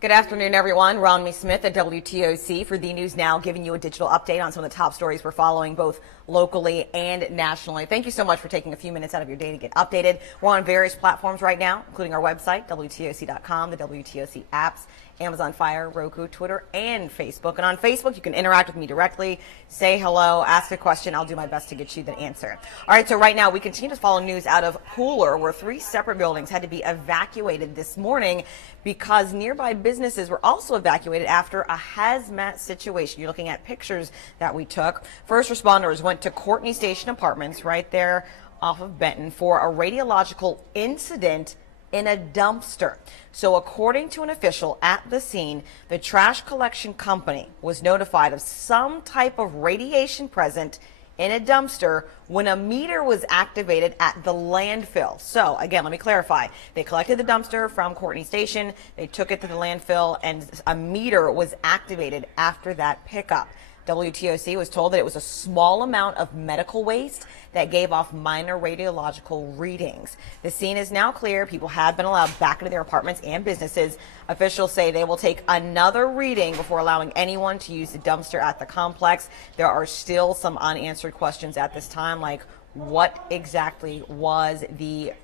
Good afternoon, everyone. Romney Smith at WTOC for the News Now, giving you a digital update on some of the top stories we're following both locally and nationally. Thank you so much for taking a few minutes out of your day to get updated. We're on various platforms right now, including our website, WTOC.com, the WTOC apps, Amazon Fire, Roku, Twitter, and Facebook. And on Facebook, you can interact with me directly, say hello, ask a question. I'll do my best to get you the answer. All right, so right now we continue to follow news out of Pooler, where 3 separate buildings had to be evacuated this morning because nearby businesses were also evacuated after a hazmat situation. You're looking at pictures that we took. First responders went to Courtney Station Apartments right there off of Benton for a radiological incident in a dumpster. So according to an official at the scene, the trash collection company was notified of some type of radiation present in a dumpster when a meter was activated at the landfill. So again, let me clarify. They collected the dumpster from Courtney Station, they took it to the landfill, and a meter was activated after that pickup. WTOC was told that it was a small amount of medical waste that gave off minor radiological readings. The scene is now clear. People have been allowed back into their apartments and businesses. Officials say they will take another reading before allowing anyone to use the dumpster at the complex. There are still some unanswered questions at this time, like what exactly was the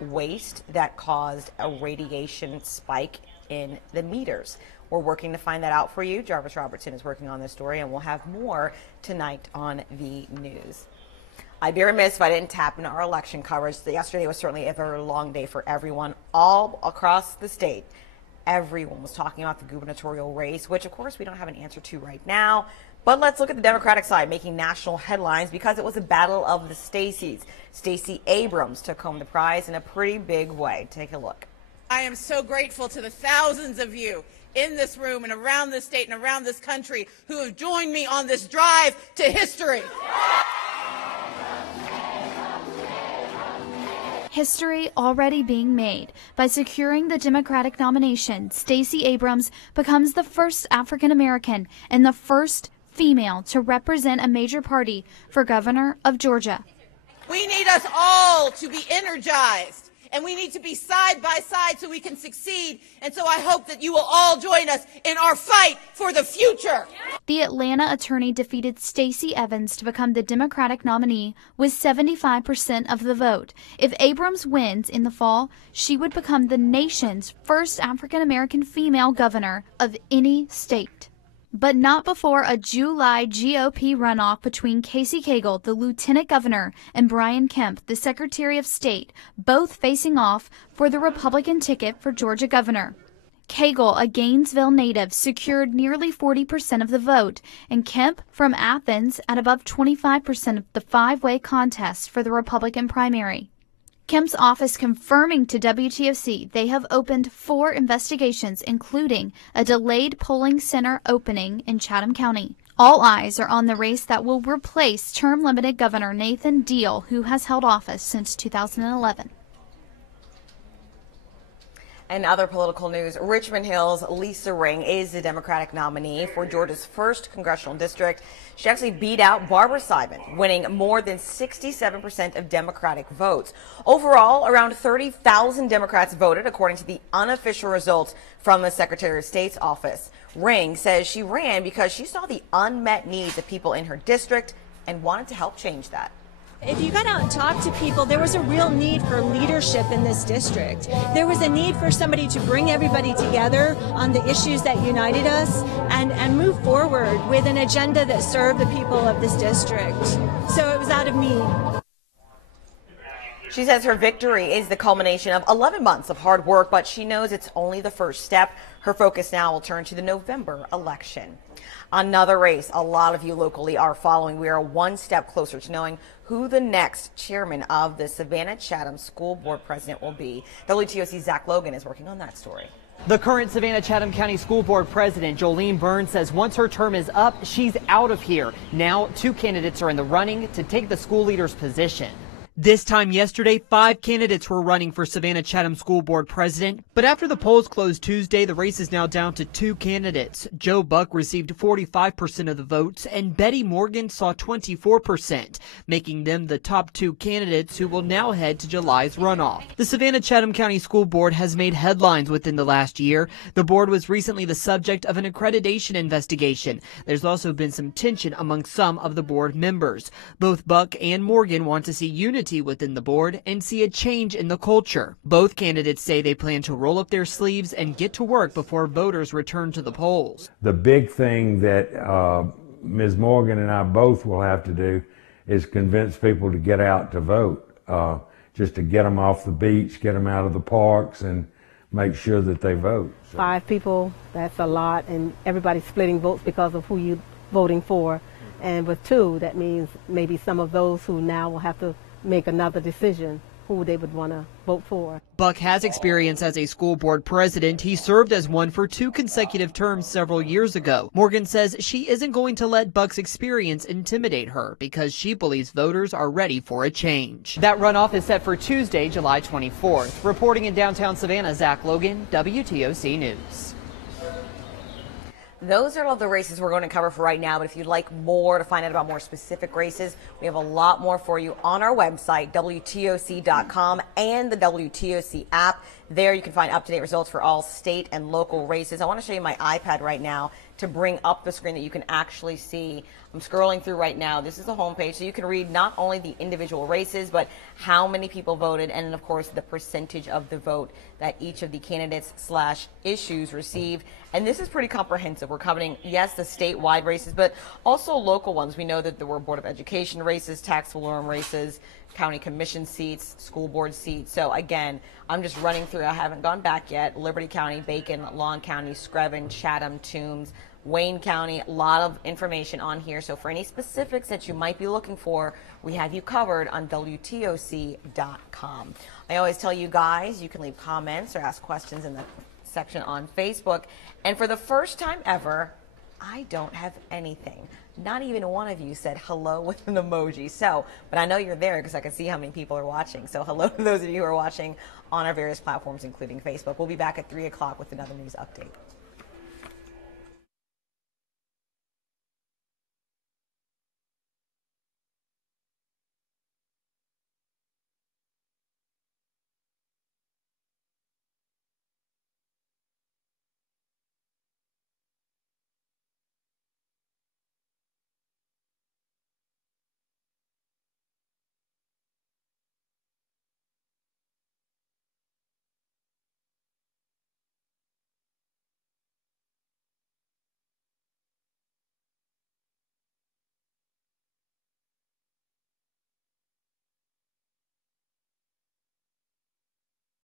waste that caused a radiation spike in the meters. We're working to find that out for you. Jarvis Robertson is working on this story, and we'll have more tonight on the news. I'd be remiss if I didn't tap into our election coverage. Yesterday was certainly a very long day for everyone all across the state. Everyone was talking about the gubernatorial race, which of course we don't have an answer to right now. But let's look at the Democratic side, making national headlines because it was a battle of the Staceys. Stacey Abrams took home the prize in a pretty big way. Take a look. I am so grateful to the thousands of you in this room and around this state and around this country who have joined me on this drive to history. History already being made. By securing the Democratic nomination, Stacey Abrams becomes the first African American and the first female to represent a major party for governor of Georgia. We need us all to be energized, and we need to be side by side so we can succeed. And so I hope that you will all join us in our fight for the future. The Atlanta attorney defeated Stacey Evans to become the Democratic nominee with 75% of the vote. If Abrams wins in the fall, she would become the nation's first African-American female governor of any state. But not before a July GOP runoff between Casey Cagle, the lieutenant governor, and Brian Kemp, the Secretary of State, both facing off for the Republican ticket for Georgia governor. Cagle, a Gainesville native, secured nearly 40% of the vote, and Kemp from Athens at above 25% of the 5-way contest for the Republican primary. Kemp's office confirming to WTOC they have opened 4 investigations, including a delayed polling center opening in Chatham County. All eyes are on the race that will replace term-limited Governor Nathan Deal, who has held office since 2011. And other political news, Richmond Hill's Lisa Ring is the Democratic nominee for Georgia's 1st congressional district. She actually beat out Barbara Simon, winning more than 67% of Democratic votes. Overall, around 30,000 Democrats voted, according to the unofficial results from the Secretary of State's office. Ring says she ran because she saw the unmet needs of people in her district and wanted to help change that. If you got out and talked to people, there was a real need for leadership in this district. There was a need for somebody to bring everybody together on the issues that united us and move forward with an agenda that served the people of this district. So it was out of need. She says her victory is the culmination of 11 months of hard work, but she knows it's only the first step. Her focus now will turn to the November election. Another race a lot of you locally are following. We are one step closer to knowing who the next chairman of the Savannah Chatham School Board president will be. WTOC's Zach Logan is working on that story. The current Savannah Chatham County School Board president, Jolene Burns, says once her term is up, she's out of here. Now 2 candidates are in the running to take the school leader's position. This time yesterday, 5 candidates were running for Savannah-Chatham School Board president, but after the polls closed Tuesday, the race is now down to 2 candidates. Joe Buck received 45% of the votes, and Betty Morgan saw 24%, making them the top 2 candidates who will now head to July's runoff. The Savannah-Chatham County School Board has made headlines within the last year. The board was recently the subject of an accreditation investigation. There's also been some tension among some of the board members. Both Buck and Morgan want to see unity within the board and see a change in the culture. Both candidates say they plan to roll up their sleeves and get to work before voters return to the polls. The big thing that Ms. Morgan and I both will have to do is convince people to get out to vote, just to get them off the beach, get them out of the parks, and make sure that they vote. 5 people, that's a lot, and everybody's splitting votes because of who you're voting for. And with 2, that means maybe some of those who now will have to make another decision who they would want to vote for. Buck has experience as a school board president. He served as one for 2 consecutive terms several years ago. Morgan says she isn't going to let Buck's experience intimidate her because she believes voters are ready for a change. That runoff is set for Tuesday, July 24th. Reporting in downtown Savannah, Zach Logan, WTOC News. Those are all the races we're going to cover for right now, but if you'd like more to find out about more specific races, we have a lot more for you on our website, WTOC.com, and the WTOC app. There you can find up-to-date results for all state and local races. I want to show you my iPad right now to bring up the screen that you can actually see. I'm scrolling through right now. This is the homepage, so you can read not only the individual races, but how many people voted, and then, of course, the percentage of the vote that each of the candidates/issues received. And this is pretty comprehensive. We're covering, yes, the statewide races, but also local ones. We know that there were Board of Education races, tax reform races, county commission seats, school board seats. So again, I'm just running through. I haven't gone back yet. Liberty County, Bacon, Long County, Screven, Chatham, Toombs, Wayne County, a lot of information on here. So for any specifics that you might be looking for, we have you covered on WTOC.com. I always tell you guys, you can leave comments or ask questions in the section on Facebook. And for the first time ever, I don't have anything. Not even one of you said hello with an emoji. So, but I know you're there because I can see how many people are watching. So hello to those of you who are watching on our various platforms, including Facebook. We'll be back at 3 o'clock with another news update.